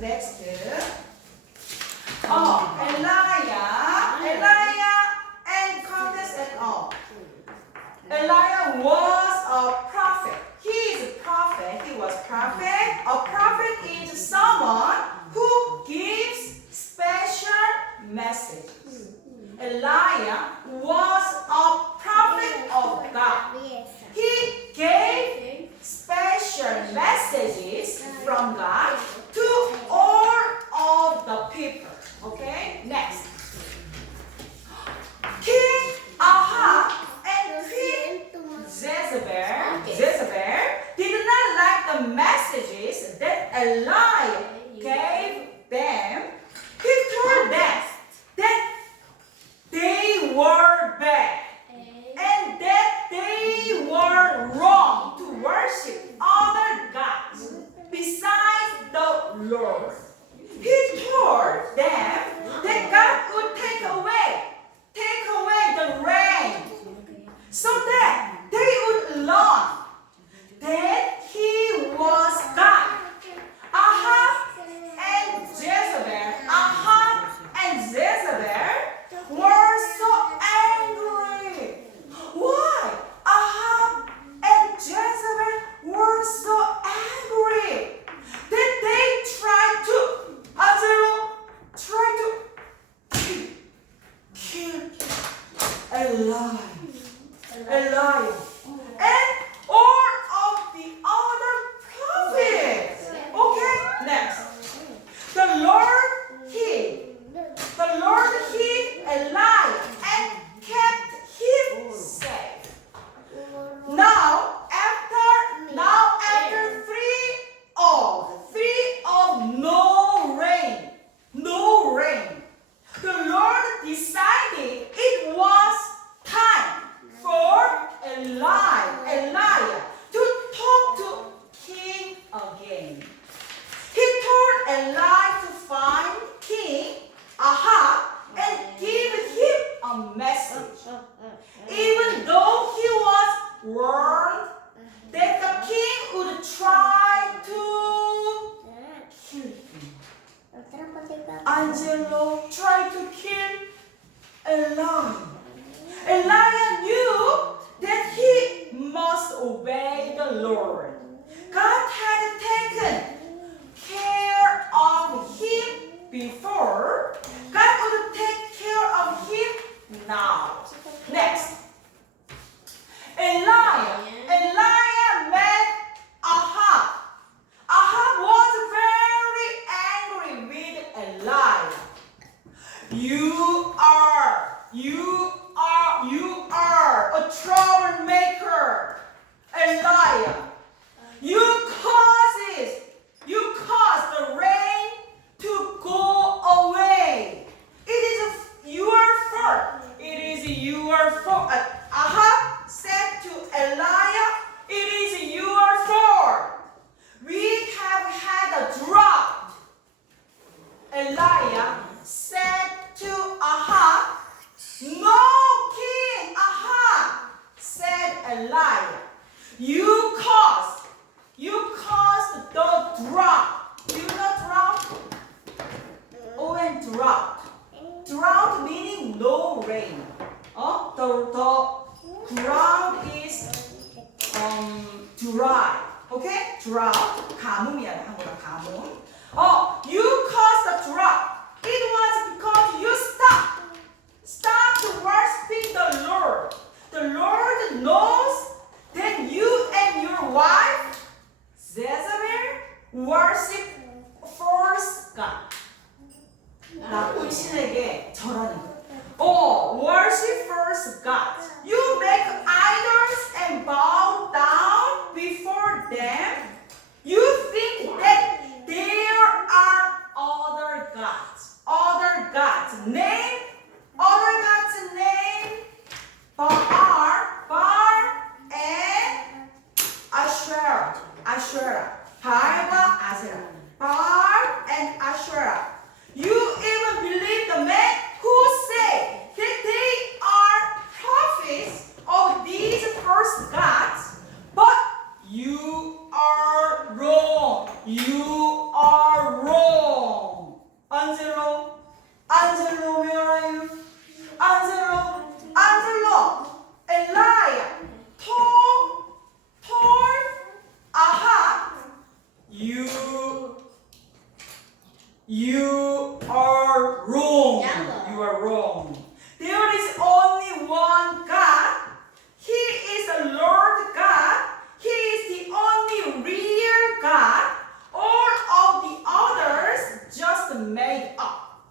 next. Elijah and context at all. Elijah was a prophet. He is a prophet. He was prophet. A prophet is someone who gives special messages. Elijah was a prophet of God. He gave special messages from God to all of the people. Okay, next. King Ahab and Queen Jezebel did not like the messages that Elijah gave them. He told them that they were bad and that they were wrong to worship other gods besides the Lord. He told them that God would take away the rain so that they would learn that He was God. Ahab and Jezebel were so angry. Why? Ahab and Jezebel were so angry that they tried to kill Elijah. And all of the other prophets. Okay, next. The Lord hid Elijah and kept him safe. Now after three of no rain, the Lord decided it was time for Elijah to talk to King again. He told Elijah to find King Ahab and give him a message. Even though he was warned that the king would try to kill him. Angelo tried to kill Elijah. Elijah knew that he must obey the Lord. God had taken care of him before. God would take care of him now. Next. Elijah met Ahab. Ahab was very angry with Elijah. You are a troublemaker, Elijah. You caused the rain to go away. It is your fault. It is your fault. Ahab said to Elijah, it is your fault. We have had a drought. Elijah said to Ahab, no, King Ahab, said Elijah. You caused the drought. Do you know drought? Oh, and drought. Drought meaning no rain. The ground is dry. Okay? Drought. 가뭄이야, 한국어 가뭄. You caused the drought. It was because you stopped worshiping the Lord. The Lord knows that you and your wife, Jezebel, worship false God. 나쁜 신에게 절하는 것. Worship false gods. You make idols and bow down before them. You think that there are other gods. Name Baal and Asherah. Baal and Asherah. You even believe the men who say that they are prophets of these false gods, but you are wrong. You are wrong. Yeah. You are wrong. There is only one God. He is the Lord God. He is the only real God. All of the others just made up.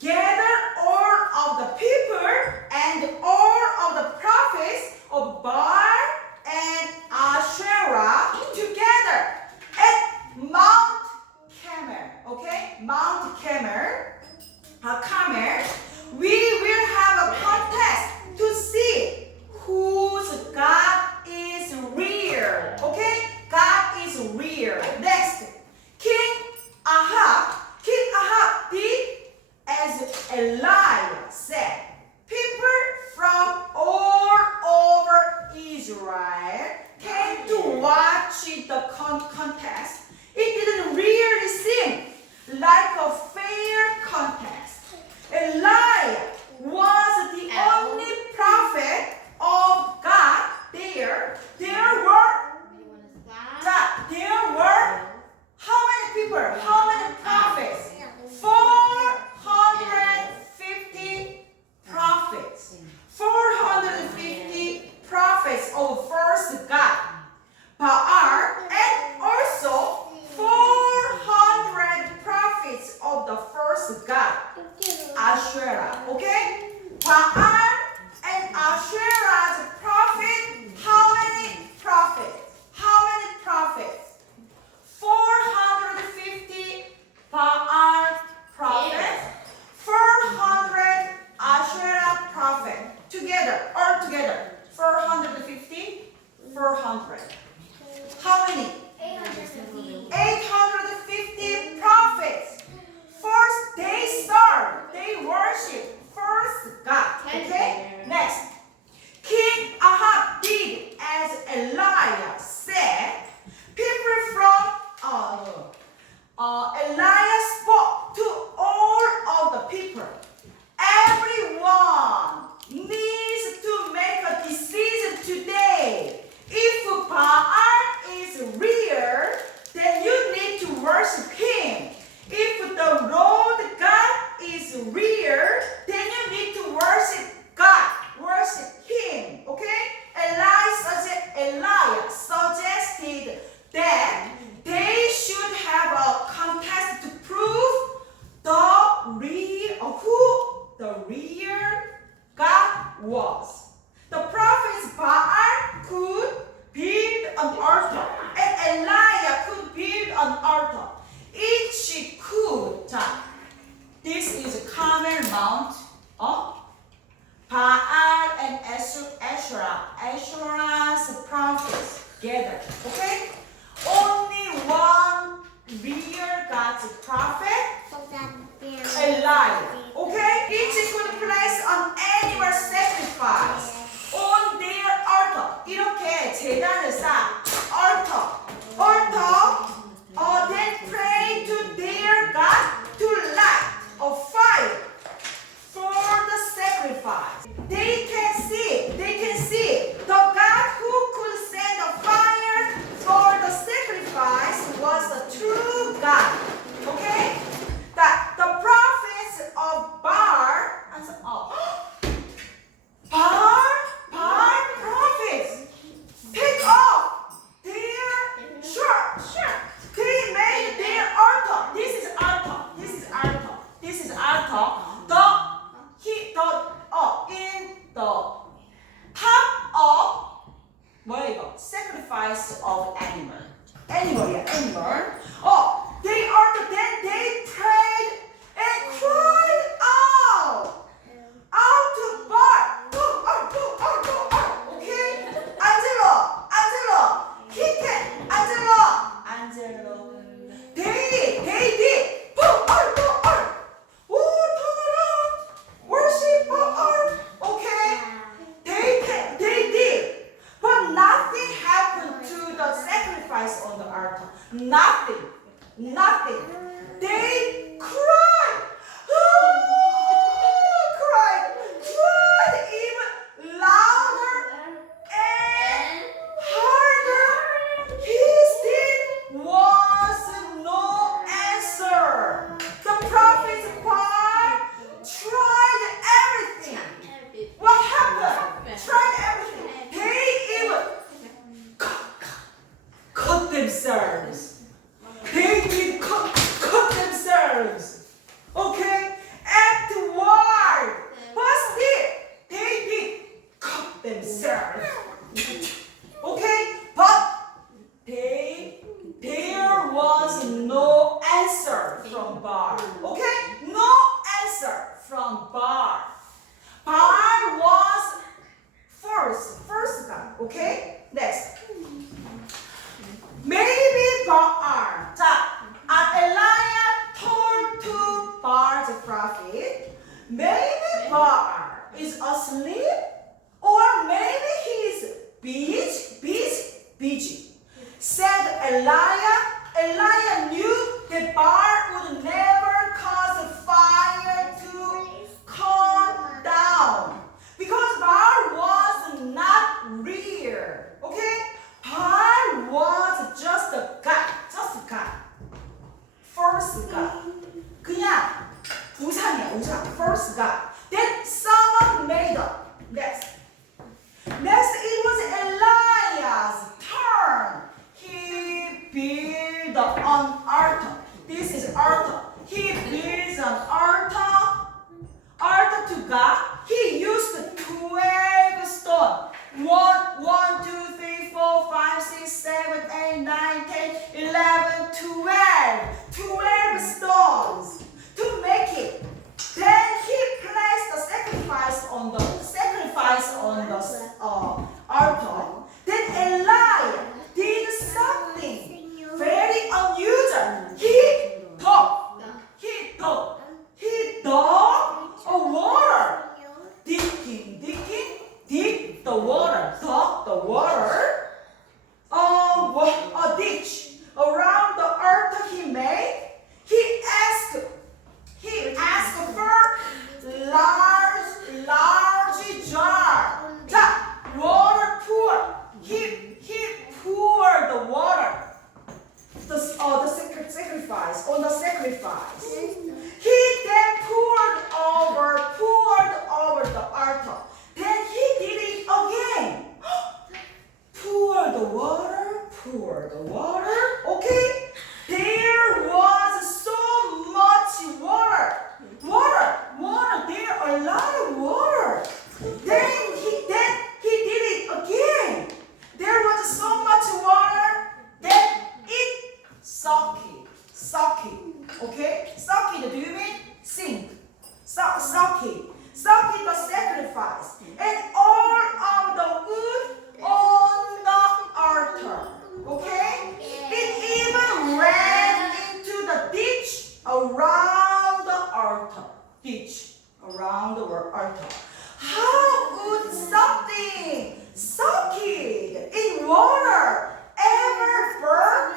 Gather all of the people and all of the prophets of Baal and Asherah together at Mount Carmel. Okay? Mount Carmel. Carmel. We will have a contest to see whose God is real. Okay? God is real. Next. King Ahab did as Elijah said. People from all over Israel came to watch the contest. It didn't really seem like a fair contest. Elijah was the only prophet of God there. There were how many people? How many prophets? 450 prophets. 450 prophets of first God, Baal, and also 400 prophets of the first God, Asherah. Okay? Baal and Asherah's prophet. How many prophets? How many prophets? 450 Baal prophets, 400 Asherah prophet. Together, all together, 450, 400. How many? 850 prophets. First, they serve, they worship first God. Okay? Next. King Ahab did as Elijah said. People from Elijah spoke to all of the people. Everyone needs to make a decision today. If Baal is real, then you need to worship him. If the Lord God is real, then you need to worship God. Worship him. Okay? Elijah suggested that they should have a contest to prove who the real God was. The prophets Baal could build an altar, and Elijah could build an altar. Each could. This is Carmel Mount. Baal and Asherah. Asherah's prophets gathered. Okay? Only one real God's prophet, Elijah. Okay? Each could place an animal sacrifice on their altar. 이렇게 제단을 쌓아. Altar. Then pray to their God to light a fire for the sacrifice. They can see the God who could send a fire for the sacrifice was the true God. Okay? That the prophets of Baal prophets pick up their church. They made their altar. This is altar. In the top of 뭐예요? Sacrifice of animal. They altar. Then they prayed and cried out to Baal. Okay? Angelo. They did. Turn around. Worship Baal. Okay? They did. But nothing happened to the sacrifice on the altar. Nothing. They cried. Cried even louder and harder. He still was no answer. The first God. 그냥 우상이야, 우상. First God. Then someone made up. Next, it was Elias' turn. He built an altar. This is altar. He builds an altar to God. He used 12 stones. 1, 2, 3, 4, 5, 6, 7, 8, 9, 10, 11, 12 stones to make it. Then he placed the sacrifice on the altar. Then Elijah did something very unusual. He dug a water. Dig the water. Dug the water. A ditch around the altar he made. He asked for large jar. 자, water pour. He poured the water. The sacrifice on the sacrifice. He then poured over the altar. Then he did it again. Pour the water. Okay? There was so much water. There a lot of water. Then he did it again. There was so much water. Then it sucked. Okay? Sucked, do you mean? Sink. Sucked the sacrifice. And all of the wood on the altar. Okay? It even ran into the ditch around the altar. How would something soaked in water ever burn?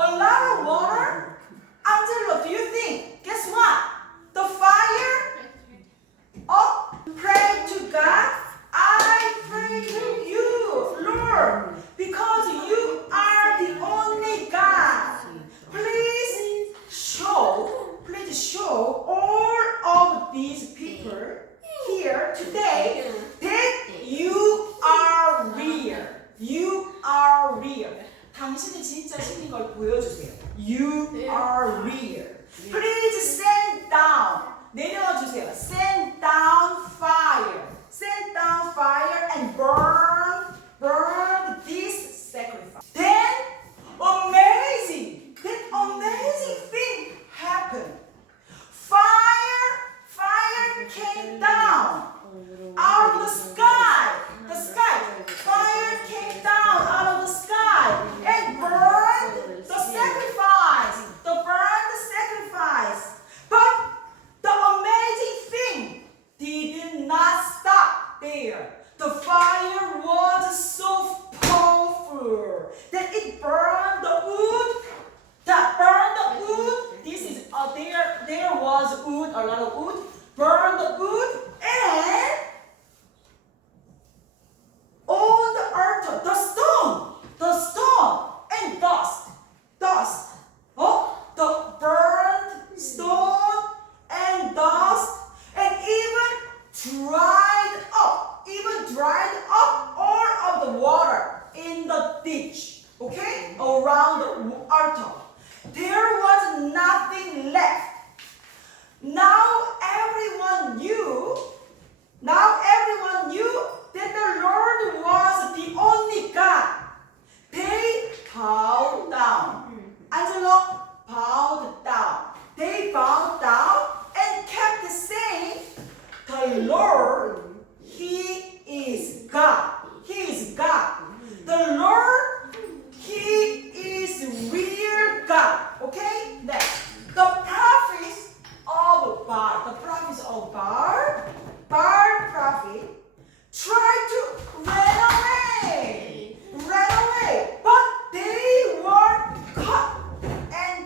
A lot of water? Angelo, do you think? Guess what? The fire? Pray to God. I pray to you, Lord, because you are the only God. Please show all of these people here today that you are real. You are real. 당신이 진짜 신인 걸 보여주세요. You are real. Please send down. 내려주세요. Send down fire. Send down fire and burn this sacrifice. Then amazing thing happened. Fire came down out of the sky. Fire came down out of the sky and burned the sacrifice. But the amazing thing did not stop there. The fire was so powerful that it burned the wood. This is there was wood, a lot of wood. Burned the wood and on the altar, the stone and dust. The burned stone and dust, and even dried up all of the water in the ditch, okay, around the altar. There was nothing left. Now everyone knew that the Lord was the only God. They bowed down. Angelo bowed down. They bowed down and kept saying, the Lord, He is God. He is God. The Lord, He is real God. Okay? Next. The prophets of Baal, prophet, tried to run away, but they were caught and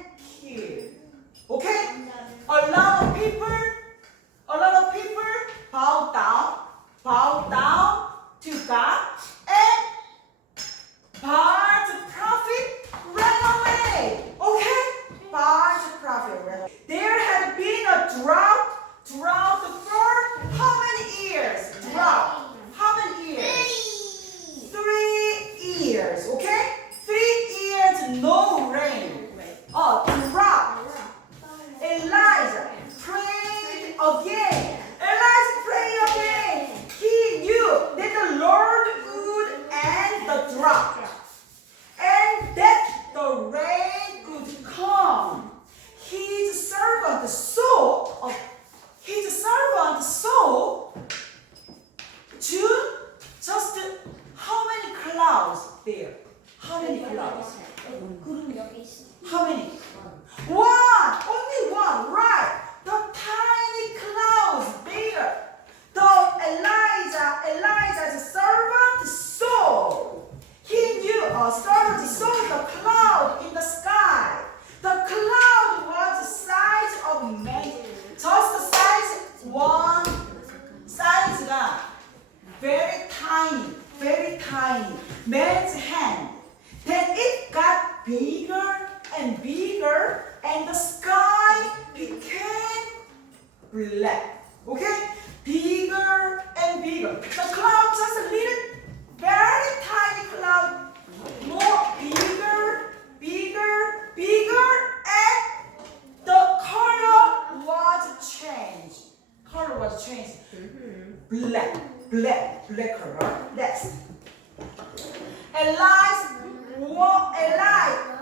black color. Next.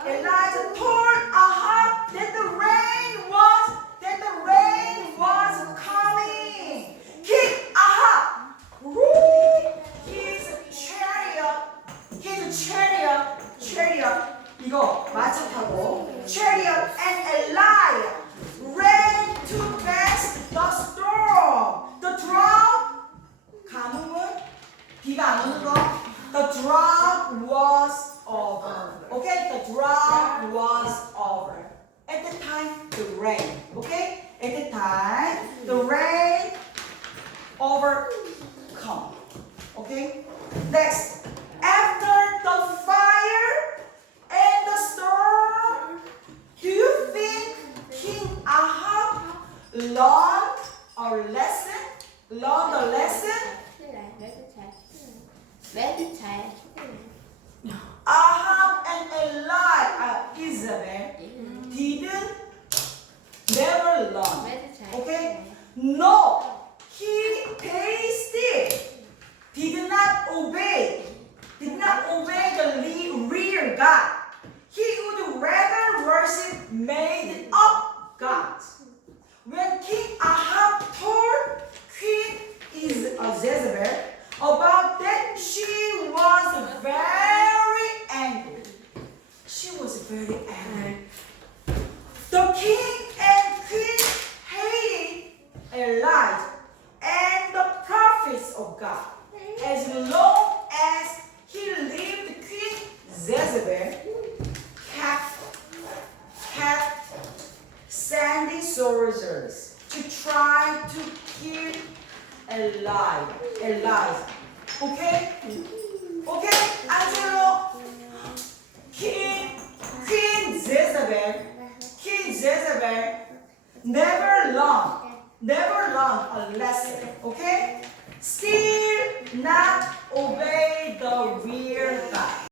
Elijah told Ahab that the rain was coming. King Ahab his chariot 이거 마차 타고 chariot and Elijah ran to pass the storm. The drought 가뭄은 비가 안 오는 거. The drought was over. Okay, the drought was over. At the time, the rain. Okay, at the time, the rain overcome. Okay, next. After the fire and the storm, do you think King Ahab learned a lesson? Learned a lesson? Ahab and Isabel didn't never learn. Okay? No, they still did not obey the real God. He would rather worship made up gods. When King Ahab told Queen Jezebel about that, she was very angry. The king and queen hated Elijah and the prophets of God. As long as he lived, Queen Jezebel kept sending soldiers to try to kill Elijah. Okay? Okay, Angelo? Queen Jezebel never learned a lesson. Okay? Still not obey the real God.